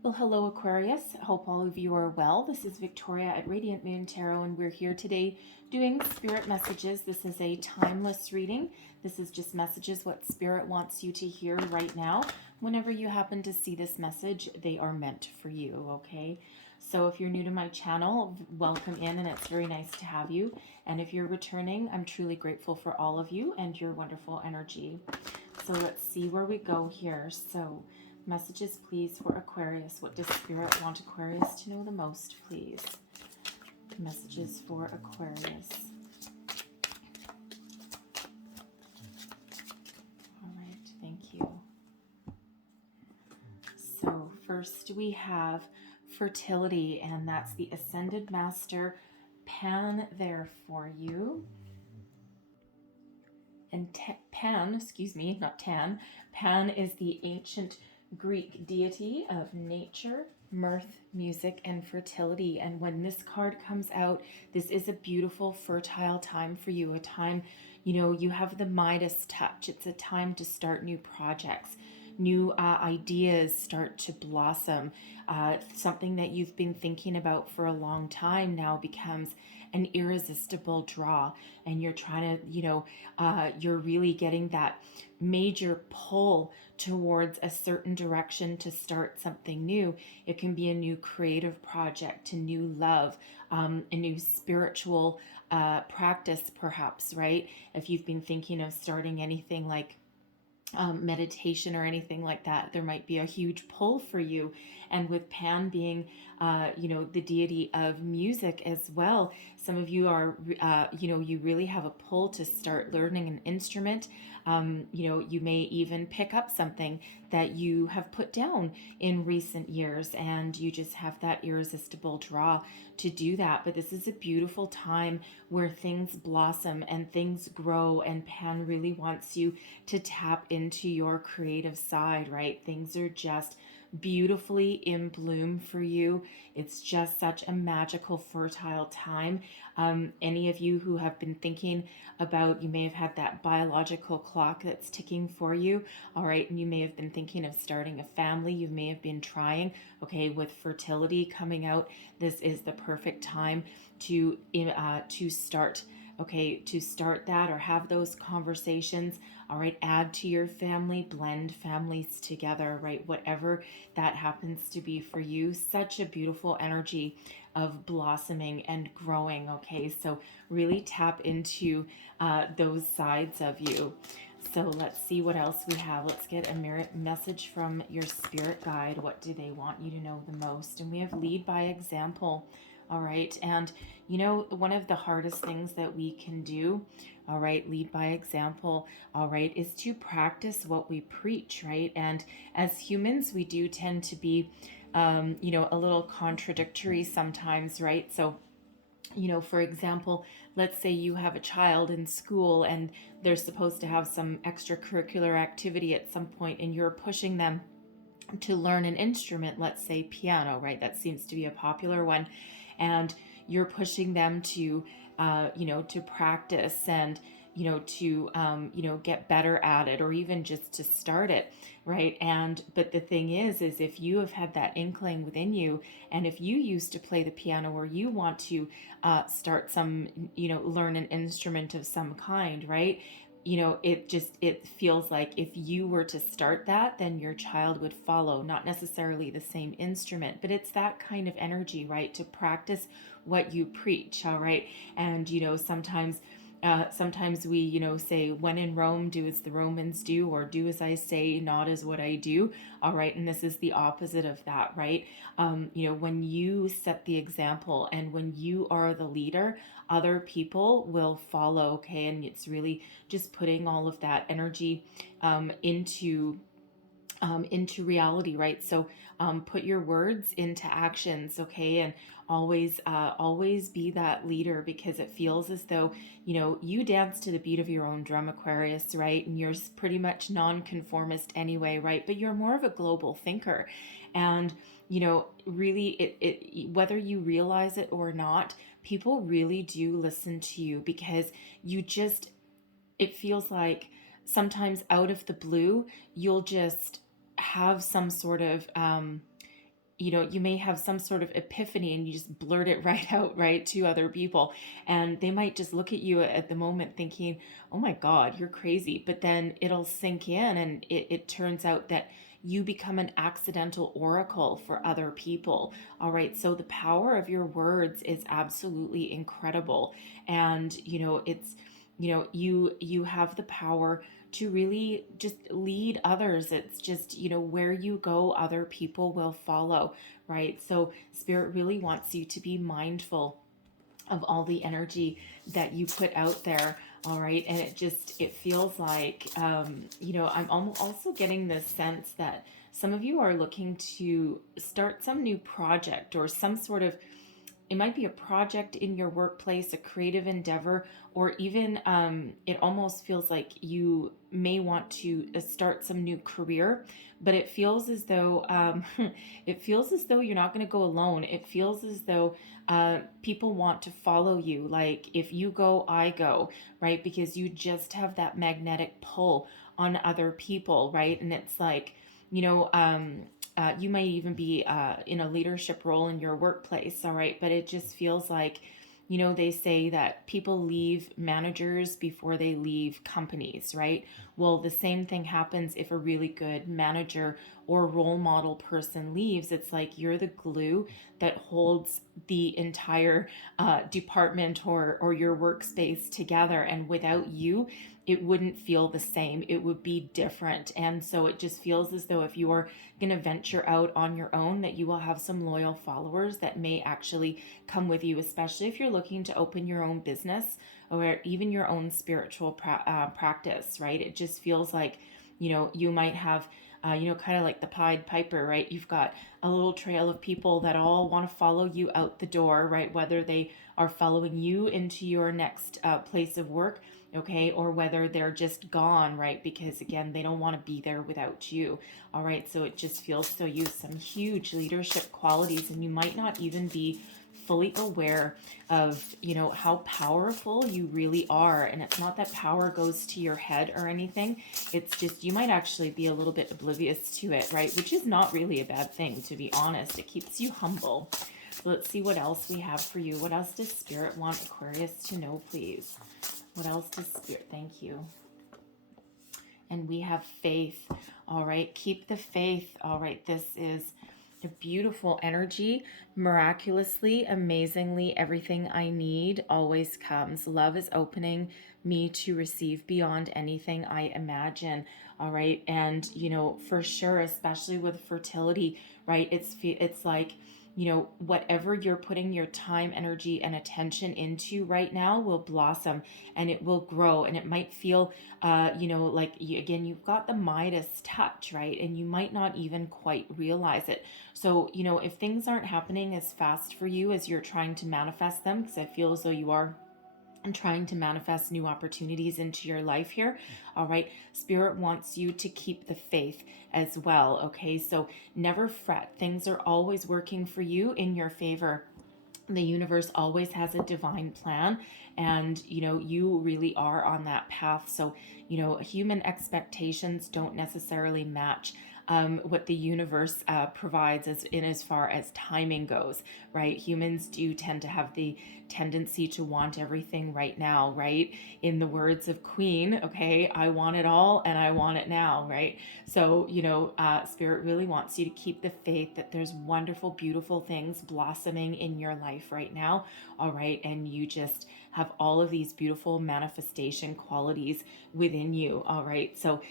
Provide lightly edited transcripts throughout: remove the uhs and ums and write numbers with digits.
Well, hello, Aquarius. Hope all of you are well. This is Victoria at Radiant Moon Tarot, and we're here today doing spirit messages. This is a timeless reading. This is just messages what spirit wants you to hear right now. Whenever you happen to see this message, they are meant for you, okay? So if you're new to my channel, welcome in, and it's very nice to have you. And if you're returning, I'm truly grateful for all of you and your wonderful energy. So let's see where we go here. So messages, please, for Aquarius. What does Spirit want Aquarius to know the most, please? Messages for Aquarius. All right, thank you. So first we have fertility, and that's the Ascended Master Pan there for you. And Pan, excuse me, not Tan. Pan is the ancient Greek deity of nature, mirth, music, and fertility. And when this card comes out, this is a beautiful, fertile time for you. A time, you have the Midas touch. It's a time to start new projects. New ideas start to blossom. Something that you've been thinking about for a long time now becomes an irresistible draw, and you're trying to, you're really getting that major pull towards a certain direction to start something new. It can be a new creative project, a new love, a new spiritual practice, perhaps, right? If you've been thinking of starting anything like meditation or anything like that, there might be a huge pull for you. And with Pan being, the deity of music as well, some of you are, you really have a pull to start learning an instrument. You may even pick up something that you have put down in recent years, and you just have that irresistible draw to do that. But this is a beautiful time where things blossom and things grow, and Pan really wants you to tap into your creative side, right? Things are just beautifully in bloom for you. It's just such a magical, fertile time. Any of you who have been thinking about, you may have had that biological clock that's ticking for you, all right, and you may have been thinking of starting a family. You may have been trying, okay, with fertility coming out, this is the perfect time to start, okay, to start that or have those conversations. All right, add to your family, blend families together, right? Whatever that happens to be for you. Such a beautiful energy of blossoming and growing, okay? So really tap into those sides of you. So let's see what else we have. Let's get a message from your spirit guide. What do they want you to know the most? And we have lead by example. All right. And one of the hardest things that we can do, all right, lead by example, all right, is to practice what we preach, right? And as humans, we do tend to be, a little contradictory sometimes, right? So, for example, let's say you have a child in school and they're supposed to have some extracurricular activity at some point, and you're pushing them to learn an instrument, let's say piano, right? That seems to be a popular one. And you're pushing them to, to practice and, get better at it, or even just to start it, right? But the thing is if you have had that inkling within you, and if you used to play the piano, or you want to start some, learn an instrument of some kind, right? It feels like if you were to start that, then your child would follow, not necessarily the same instrument, but it's that kind of energy, right? To practice what you preach, all right? And sometimes we say, when in Rome, do as the Romans do, or do as I say, not as what I do, all right? And this is the opposite of that, right? When you set the example and when you are the leader, other people will follow, okay? And it's really just putting all of that energy into reality, right? So put your words into actions, okay? And always be that leader, because it feels as though, you dance to the beat of your own drum, Aquarius, right? And you're pretty much nonconformist anyway, right? But you're more of a global thinker. And, really, whether you realize it or not, people really do listen to you, because it feels like sometimes out of the blue, you'll just have some sort of you may have some sort of epiphany and you just blurt it right out, right, to other people. And they might just look at you at the moment thinking, oh my God, you're crazy. But then it'll sink in, and it turns out that you become an accidental oracle for other people. All right. So the power of your words is absolutely incredible. And, you have the power to really just lead others. It's just, where you go, other people will follow, right? So Spirit really wants you to be mindful of all the energy that you put out there. All right. And it feels like, I'm also getting this sense that some of you are looking to start some new project or some sort of, it might be a project in your workplace, a creative endeavor, or even it almost feels like you may want to start some new career. But it feels as though you're not going to go alone. It feels as though people want to follow you. Like if you go, I go, right? Because you just have that magnetic pull on other people, right? And it's like, you know, um, you might even be in a leadership role in your workplace, all right? But it just feels like, they say that people leave managers before they leave companies, right? Well, the same thing happens if a really good manager or role model person leaves. It's like you're the glue that holds the entire department or your workspace together. And without you, it wouldn't feel the same. It would be different. And so it just feels as though if you are going to venture out on your own, that you will have some loyal followers that may actually come with you, especially if you're looking to open your own business or even your own spiritual practice, right? It just feels like, you might have, kind of like the Pied Piper, right? You've got a little trail of people that all want to follow you out the door, right? Whether they are following you into your next place of work, okay, or whether they're just gone, right? Because again, they don't want to be there without you. All right. So it just feels so you have some huge leadership qualities, and you might not even be fully aware of, how powerful you really are. And it's not that power goes to your head or anything. It's just, you might actually be a little bit oblivious to it, right? Which is not really a bad thing, to be honest. It keeps you humble. So let's see what else we have for you. What else does Spirit want Aquarius to know, please? What else does Spirit? Thank you. And we have faith. All right. Keep the faith. All right. This is a beautiful energy. Miraculously, amazingly, everything I need always comes. Love is opening me to receive beyond anything I imagine. All right. And, for sure, especially with fertility, right? It's like, whatever you're putting your time, energy, and attention into right now will blossom, and it will grow. And it might feel, like again, you've got the Midas touch, right? And you might not even quite realize it. So, if things aren't happening as fast for you as you're trying to manifest them, because I feel as though you are and trying to manifest new opportunities into your life here. All right. Spirit wants you to keep the faith as well. Okay. So never fret. Things are always working for you in your favor. The universe always has a divine plan, and you really are on that path. So human expectations don't necessarily match what the universe provides as far as timing goes, right? Humans do tend to have the tendency to want everything right now, right? In the words of Queen, okay, I want it all and I want it now, right? So, Spirit really wants you to keep the faith that there's wonderful, beautiful things blossoming in your life right now, all right? And you just have all of these beautiful manifestation qualities within you, all right? So,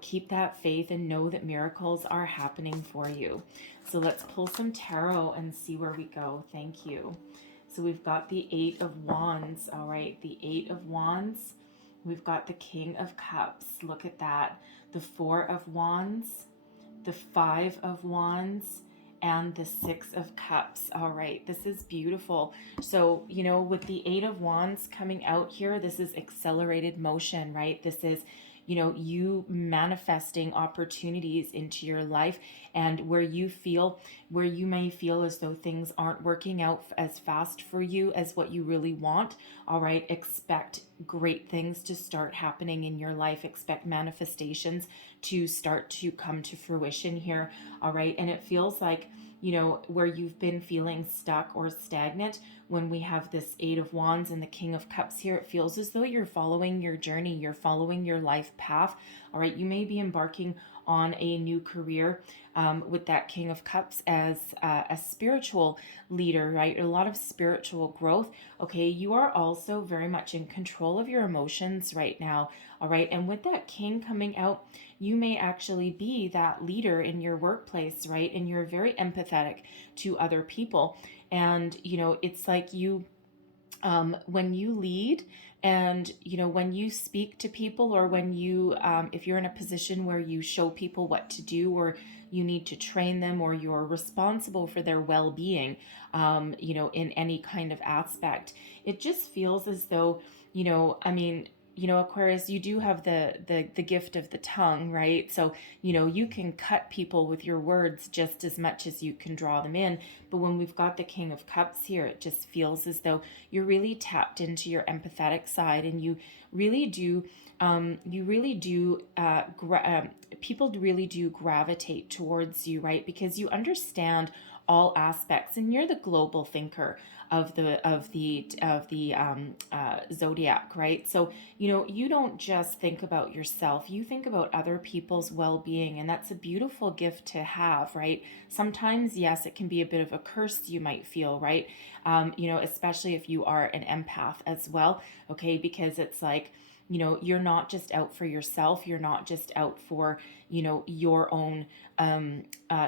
keep that faith and know that miracles are happening for you. So let's pull some tarot and see where we go. Thank you. So we've got the Eight of Wands, all right? The Eight of Wands. We've got the King of Cups. Look at that. The Four of Wands, the Five of Wands, and the Six of Cups. All right, this is beautiful. So, with the Eight of Wands coming out here, this is accelerated motion, right? This is, you manifesting opportunities into your life, and where you may feel as though things aren't working out as fast for you as what you really want. All right, expect great things to start happening in your life. Expect manifestations to start to come to fruition here. All right. And it feels like, where you've been feeling stuck or stagnant, when we have this Eight of Wands and the King of Cups here, it feels as though you're following your journey, you're following your life path. All right. You may be embarking on a new career with that King of Cups as a spiritual leader, right? A lot of spiritual growth. Okay. You are also very much in control of your emotions right now. All right. And with that King coming out, you may actually be that leader in your workplace, right? And you're very empathetic to other people. And, it's like when you lead and, when you speak to people, or when you, if you're in a position where you show people what to do, or you need to train them, or you're responsible for their well-being, in any kind of aspect, it just feels as though, Aquarius, you do have the gift of the tongue, right? So, you can cut people with your words just as much as you can draw them in. But when we've got the King of Cups here, it just feels as though you're really tapped into your empathetic side, and you really do, people really do gravitate towards you, right? Because you understand all aspects, and you're the global thinker of the zodiac, right? So you don't just think about yourself, you think about other people's well-being, and that's a beautiful gift to have, right? Sometimes, yes, it can be a bit of a curse, you might feel, right? Especially if you are an empath as well, okay? Because it's like, you're not just out for yourself, you're not just out for, your own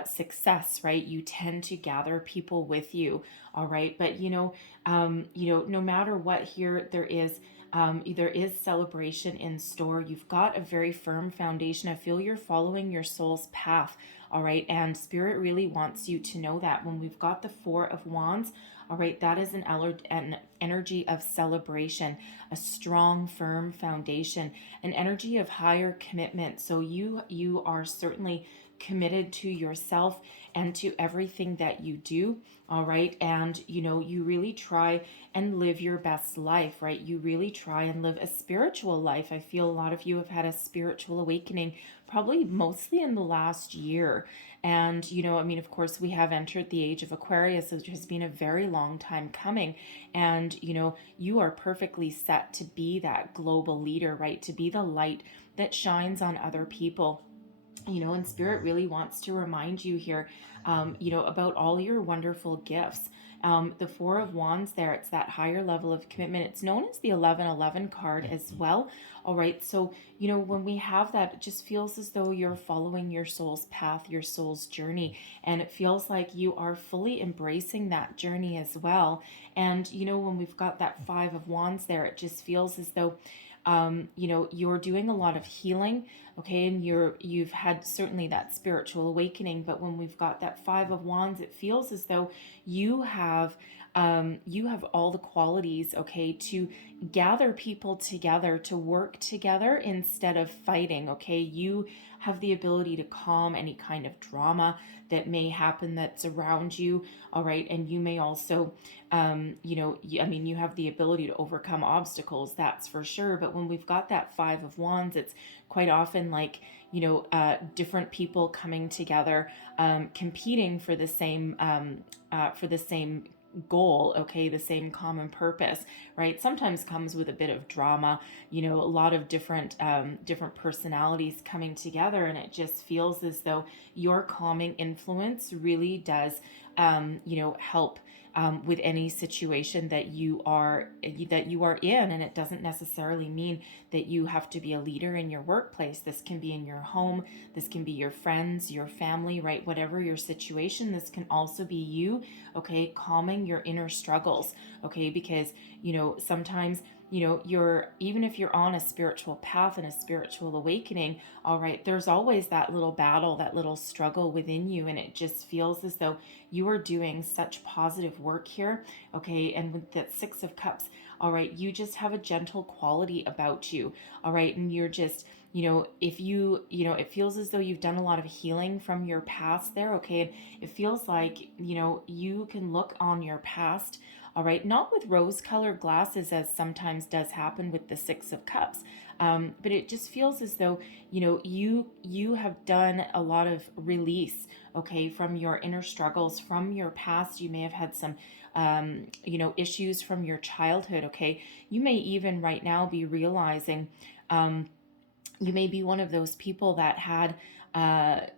success, right? You tend to gather people with you, all right? But no matter what, here there is celebration in store. You've got a very firm foundation. I feel you're following your soul's path, all right? And Spirit really wants you to know that. When we've got the Four of Wands, all right, that is an energy of celebration, a strong, firm foundation, an energy of higher commitment. So you are certainly committed to yourself and to everything that you do, all right? And, you really try and live your best life, right? You really try and live a spiritual life. I feel a lot of you have had a spiritual awakening, probably mostly in the last year. And, of course, we have entered the age of Aquarius, which has been a very long time coming. And, you are perfectly set to be that global leader, right? To be the light that shines on other people. And Spirit really wants to remind you here, about all your wonderful gifts. The Four of Wands there, it's that higher level of commitment. It's known as the 1111 card as well. All right. So, when we have that, it just feels as though you're following your soul's path, your soul's journey. And it feels like you are fully embracing that journey as well. And, when we've got that Five of Wands there, it just feels as though you're doing a lot of healing, okay, and you've had certainly that spiritual awakening. But when we've got that Five of Wands, it feels as though you have all the qualities, okay, to gather people together, to work together instead of fighting, okay. You have the ability to calm any kind of drama that may happen that's around you, all right. And you may also you have the ability to overcome obstacles, that's for sure. But when we've got that Five of Wands, it's quite often like, different people coming together, competing for the same goal, okay, the same common purpose, right? Sometimes comes with a bit of drama, a lot of different personalities coming together, and it just feels as though your calming influence really does help with any situation that you are in. And it doesn't necessarily mean that you have to be a leader in your workplace. This can be in your home, this can be your friends, your family, right? Whatever your situation, this can also be you, okay, calming your inner struggles, okay? Because sometimes you're, even if you're on a spiritual path and a spiritual awakening, all right, there's always that little battle, that little struggle within you. And it just feels as though you are doing such positive work here, okay. And with that Six of Cups, all right, you just have a gentle quality about you, all right. And you're just, if it feels as though you've done a lot of healing from your past there, okay? And it feels like, you can look on your past, all right, not with rose-colored glasses, as sometimes does happen with the Six of Cups, but it just feels as though, you have done a lot of release, okay, from your inner struggles, from your past. You may have had some, issues from your childhood, okay? You may even right now be realizing, you may be one of those people that had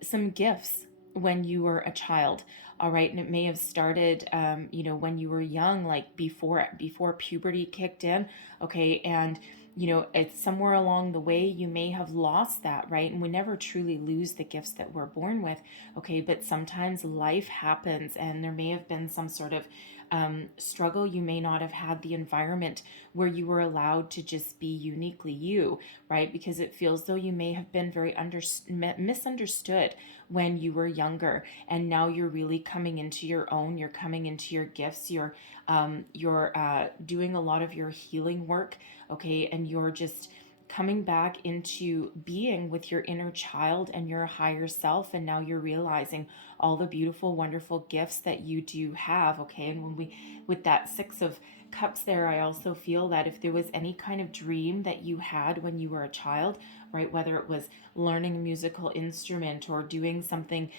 some gifts when you were a child, all right, and it may have started, when you were young, like before puberty kicked in, okay, and it's somewhere along the way you may have lost that, right? And we never truly lose the gifts that we're born with, okay, but sometimes life happens and there may have been some sort of struggle. You may not have had the environment where you were allowed to just be uniquely you, right? Because it feels though you may have been very misunderstood when you were younger, and now you're really coming into your own. You're coming into your gifts. You're doing a lot of your healing work, okay, and you're just coming back into being with your inner child and your higher self, and now you're realizing all the beautiful, wonderful gifts that you do have, okay? And with that Six of Cups there, I also feel that if there was any kind of dream that you had when you were a child, right, whether it was learning a musical instrument or doing something,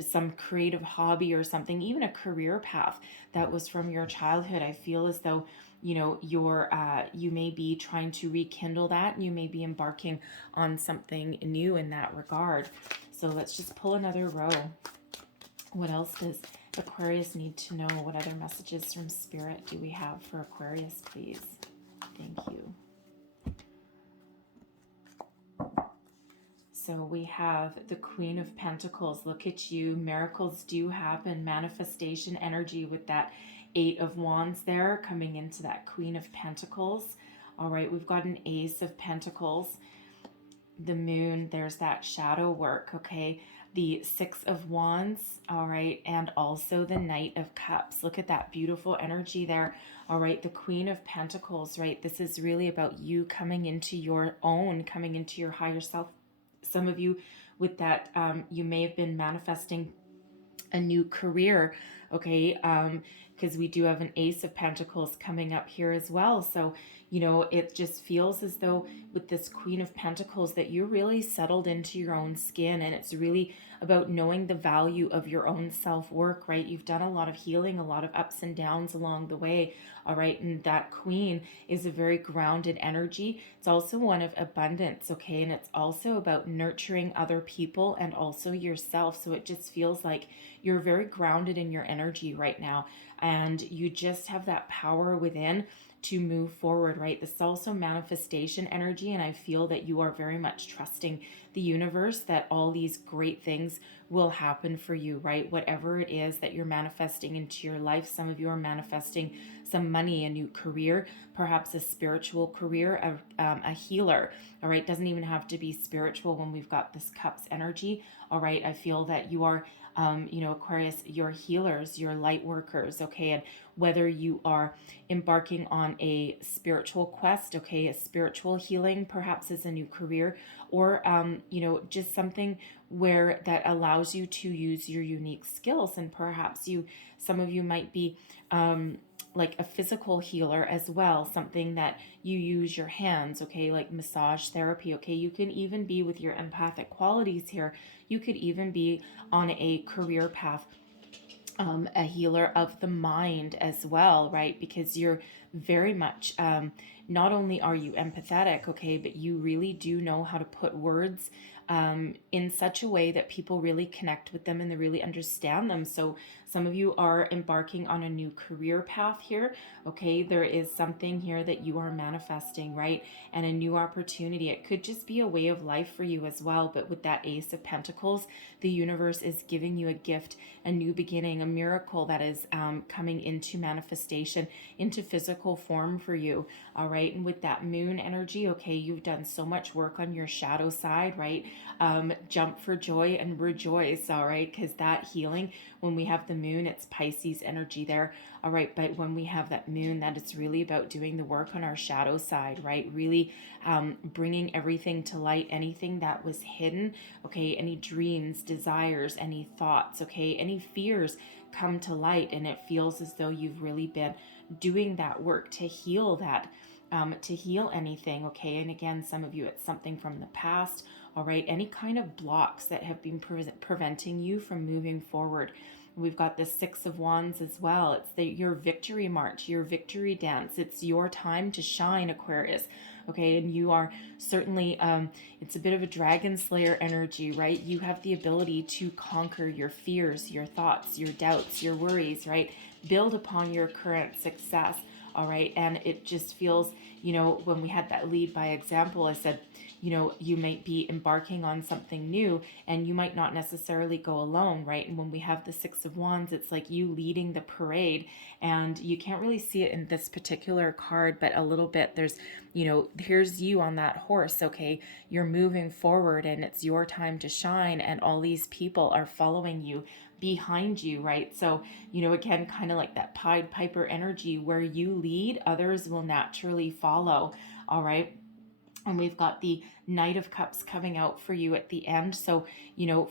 some creative hobby or something, even a career path that was from your childhood, I feel as though you may be trying to rekindle that. You may be embarking on something new in that regard. So let's just pull another row. What else does Aquarius need to know? What other messages from Spirit do we have for Aquarius, please? Thank you. So we have the Queen of Pentacles. Look at you. Miracles do happen. Manifestation energy with that Eight of Wands there, coming into that Queen of Pentacles. All right, we've got an Ace of Pentacles. The Moon, there's that shadow work, okay? The Six of Wands, all right, and also the Knight of Cups. Look at that beautiful energy there, all right? The Queen of Pentacles, right? This is really about you coming into your own, coming into your higher self. Some of you with that, you may have been manifesting a new career, okay? Because we do have an Ace of Pentacles coming up here as well. So, it just feels as though with this Queen of Pentacles that you're really settled into your own skin, and it's really about knowing the value of your own self-work, right? You've done a lot of healing, a lot of ups and downs along the way, all right? And that Queen is a very grounded energy. It's also one of abundance, okay? And it's also about nurturing other people and also yourself. So it just feels like you're very grounded in your energy right now, and you just have that power within to move forward, right? This is also manifestation energy, and I feel that you are very much trusting the universe that all these great things will happen for you, right? Whatever it is that you're manifesting into your life. Some of you are manifesting some money, a new career, perhaps a spiritual career, a healer, all right? Doesn't even have to be spiritual when we've got this Cups energy, all right? I feel that you are, Aquarius, your healers, your light workers, okay? And whether you are embarking on a spiritual quest, okay, a spiritual healing, perhaps as a new career, or, just something where that allows you to use your unique skills. And perhaps some of you might be, like a physical healer as well, something that you use your hands, okay, like massage therapy, okay? You can even be with your empathic qualities here. You could even be on a career path, a healer of the mind as well, right? Because you're very much, not only are you empathetic, okay, but you really do know how to put words in such a way that people really connect with them and they really understand them. So some of you are embarking on a new career path here, okay? There is something here that you are manifesting, right? And a new opportunity. It could just be a way of life for you as well. But with that Ace of Pentacles, the universe is giving you a gift, a new beginning, a miracle that is coming into manifestation, into physical form for you, all right? And with that Moon energy, okay, you've done so much work on your shadow side, right? jump for joy and rejoice, all right? Because that healing, when we have the moon, it's Pisces energy there, all right? But when we have that moon, that it's really about doing the work on our shadow side, right? Really bringing everything to light, anything that was hidden, okay? Any dreams, desires, any thoughts, okay? Any fears come to light, and it feels as though you've really been doing that work to heal that, to heal anything, okay? And again, some of you, it's something from the past, all right? Any kind of blocks that have been preventing you from moving forward. We've got the Six of Wands as well. It's your victory march, your victory dance. It's your time to shine, Aquarius. Okay, and you are certainly, it's a bit of a dragon slayer energy, right? You have the ability to conquer your fears, your thoughts, your doubts, your worries, right? Build upon your current success, all right? And it just feels, when we had that lead by example, I said, you might be embarking on something new and you might not necessarily go alone, right? And when we have the Six of Wands, it's like you leading the parade, and you can't really see it in this particular card, but a little bit there's, here's you on that horse, okay? You're moving forward and it's your time to shine, and all these people are following you behind you, right? So, again, kind of like that Pied Piper energy, where you lead, others will naturally follow, all right? And we've got the Knight of Cups coming out for you at the end. So,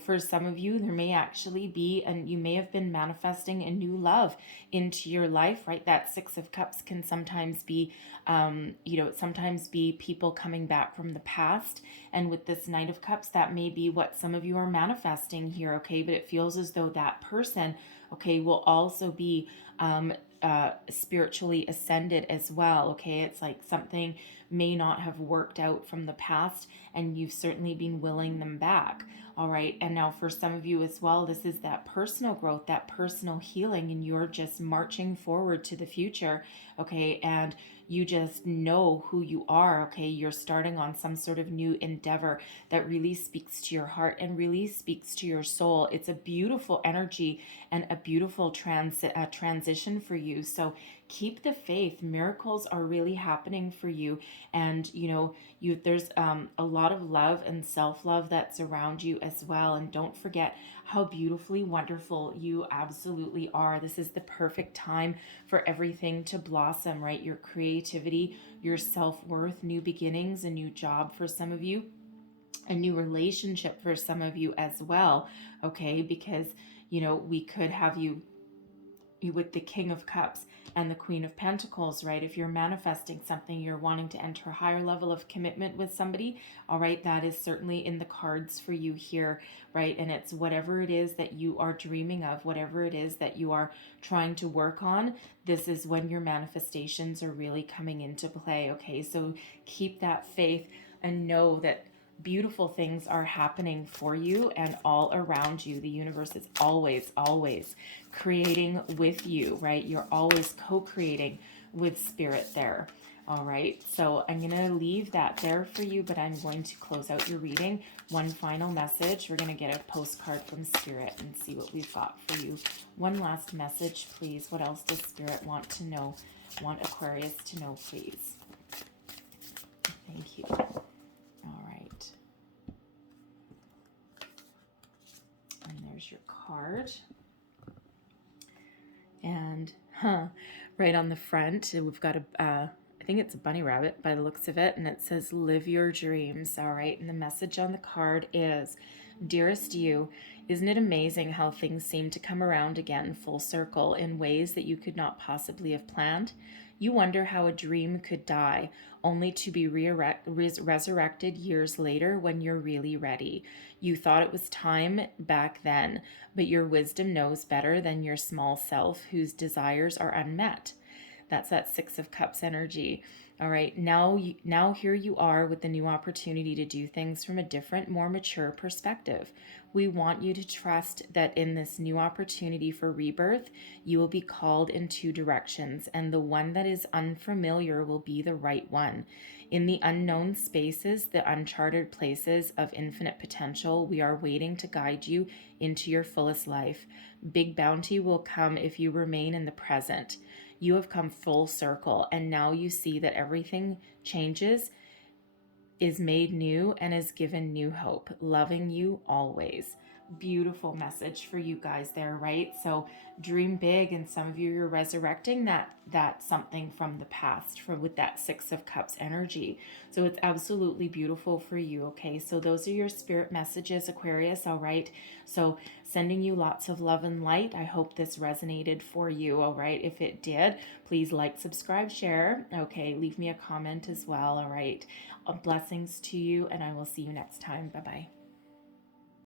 for some of you, there may actually be, and you may have been manifesting a new love into your life, right? That Six of Cups can sometimes be, sometimes be people coming back from the past. And with this Knight of Cups, that may be what some of you are manifesting here, okay? But it feels as though that person, okay, will also be spiritually ascended as well, okay? It's like something may not have worked out from the past, and you've certainly been willing them back, all right? And now for some of you as well, this is that personal growth, that personal healing, and you're just marching forward to the future, okay? And you just know who you are, okay? You're starting on some sort of new endeavor that really speaks to your heart and really speaks to your soul. It's a beautiful energy and a beautiful transition for you. So keep the faith. Miracles are really happening for you. And, there's a lot of love and self-love that's around you as well. And don't forget how beautifully wonderful you absolutely are. This is the perfect time for everything to blossom, right? Your creativity, your self-worth, new beginnings, a new job for some of you, a new relationship for some of you as well, okay? Because, we could have you with the King of Cups and the Queen of Pentacles, right? If you're manifesting something, you're wanting to enter a higher level of commitment with somebody, all right, that is certainly in the cards for you here, right? And it's whatever it is that you are dreaming of, whatever it is that you are trying to work on, this is when your manifestations are really coming into play, okay? So keep that faith and know that beautiful things are happening for you and all around you. The universe is always, always creating with you, right? You're always co-creating with spirit there. All right, so I'm going to leave that there for you, but I'm going to close out your reading. One final message. We're going to get a postcard from Spirit and see what we've got for you. One last message, please. What else does Spirit want to know? Want Aquarius to know, please? Thank you. All right. And there's your card. And right on the front, we've got I think it's a bunny rabbit by the looks of it, and it says, live your dreams, all right? And the message on the card is, dearest you, isn't it amazing how things seem to come around again full circle in ways that you could not possibly have planned? You wonder how a dream could die, only to be resurrected years later when you're really ready. You thought it was time back then, but your wisdom knows better than your small self whose desires are unmet. That's that Six of Cups energy. All right, now here you are with the new opportunity to do things from a different, more mature perspective. We want you to trust that in this new opportunity for rebirth, you will be called in two directions, and the one that is unfamiliar will be the right one. In the unknown spaces, the uncharted places of infinite potential, we are waiting to guide you into your fullest life. Big bounty will come if you remain in the present. You have come full circle, and now you see that everything changes is made new and is given new hope. Loving you always. Beautiful message for you guys there, right? So dream big, and some of you, you're resurrecting that something from the past, from with that Six of Cups energy. So it's absolutely beautiful for you. Okay, so those are your spirit messages, Aquarius. All right, so sending you lots of love and light. I hope this resonated for you. All right, if it did, please like, subscribe, share. Okay, leave me a comment as well. All right, blessings to you, and I will see you next time. Bye bye.